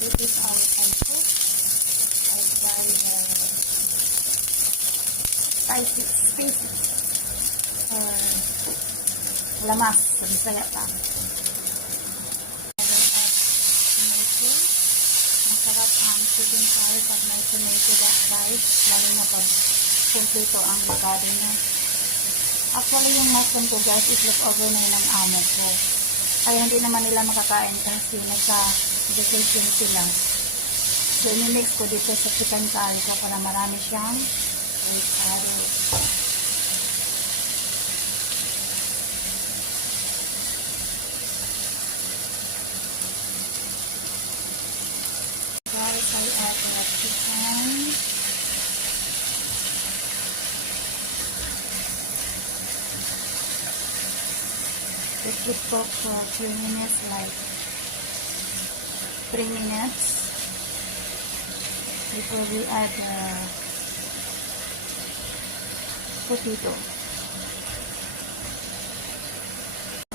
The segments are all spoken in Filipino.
this is our tofu. I tried spices or lamas sa Bisaya pa. Tomato. Masarap ang chicken curry pag may tomato that rice, lalo na pag kompleto ang avocado niya. Actually, yung mushroom ko guys is leftover na yun ng amo ko. Kaya hindi naman nila makakain kasi nasa vacation sila. So, in-mix ko dito sa chicken curry ko para marami siyang avocado. Guys, I add the chicken. Let it cook for a few minutes, like 3 minutes before we add the potato.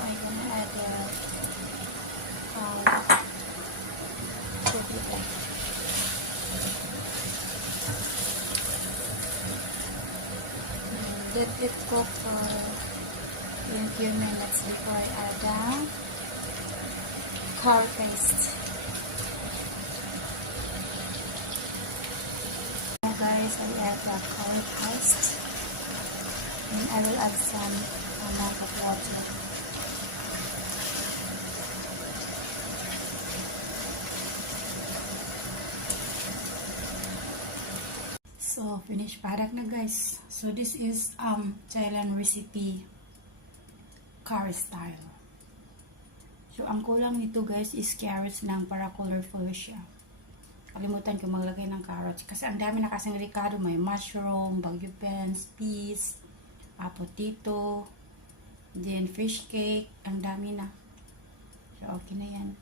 I'm gonna add the potato. Let it cook for a few minutes before I add the curry paste. Now guys, I add the curry paste and I will add some amount of water. So, finished product na guys. So, this is Thailand recipe curry style. So, ang kulang nito guys is carrots lang para colorful siya. Kalimutan ko maglagay ng carrots kasi ang dami na kasing ricado. May mushroom, bagu beans, peas, potato, then fish cake. Ang dami na. So, okay na yan.